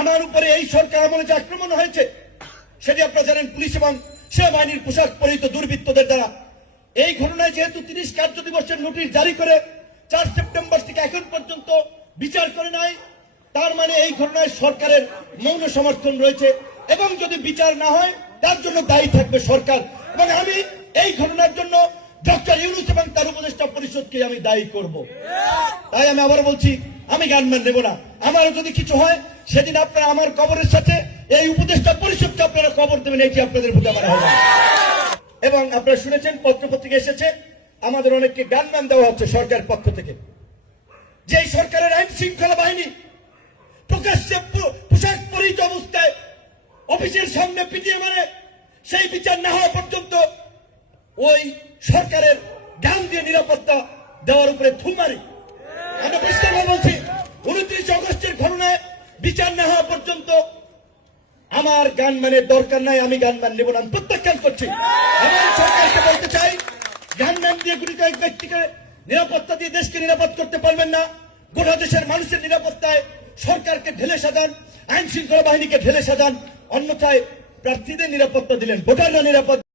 আমার উপরে এই সরকার আমলে যে আক্রমণ হয়েছে সেটি আপনারা জানেন পুলিশ এবং সেনাবাহিনীর পোশাক পরিহিত দুর্বৃত্তদের দ্বারা। এই ঘটনায় যেহেতু 30 কার্য দিবসের নোটিশ জারি করে 4 সেপ্টেম্বর থেকে এখন পর্যন্ত বিচার করে নাই, তার মানে এই ঘটনায় সরকারের মৌন সমর্থন রয়েছে এবং যদি বিচার না হয় তার জন্য দায়ী থাকবে সরকার। এবং আমি এই ঘটনার জন্য ডক্টর ইউনূস এবং তার উপদেষ্টা পরিষদকে আমি দায়ী করব। তাই আমি আবার বলছি, আমি গানম্যান নেব না। আমারও যদি কিছু হয় সেদিন আপনারা আমার কবরের সাথে এই উপদেষ্টা পরিষদকে আপনারা কবর দেবেন, এটি আপনাদের বোঝা মারা হবে। এবং আপনারা শুনেছেন পত্রপত্রিকা এসেছে আমাদের অনেককে গানম্যান দেওয়া হচ্ছে সরকারের পক্ষ থেকে। যে সরকারের আইন শৃঙ্খলা বাহিনী প্রকাশ্যে পোশাক পরিহিত অবস্থায় অফিসের সামনে পিটিয়ে মারে, সেই বিচার না হওয়া পর্যন্ত ওই সরকারের গান দিয়ে নিরাপত্তা দেওয়ার উপরে থু মারি। আমরা পরিষ্কারভাবে বলছি, 29 আগস্টের ঘটনায় বিচার না হওয়া পর্যন্ত আমার গানম্যানের দরকার নাই, আমি গানম্যান নেব না, প্রত্যাখ্যান করছি। আমার সরকারকে বলতে চাই, গানম্যান দিয়ে গুটি কয়েক ব্যক্তিকে নিরাপত্তা দিয়ে দেশকে নিরাপদ করতে পারবেন না। গোটা দেশের মানুষের নিরাপত্তায় সরকারকে ঢেলে সাজান, আইন শৃঙ্খলা বাহিনীকে ঢেলে সাজান, অন্যথায় প্রার্থীদের নিরাপত্তা দিলেন, ভোটাররা নিরাপত্তা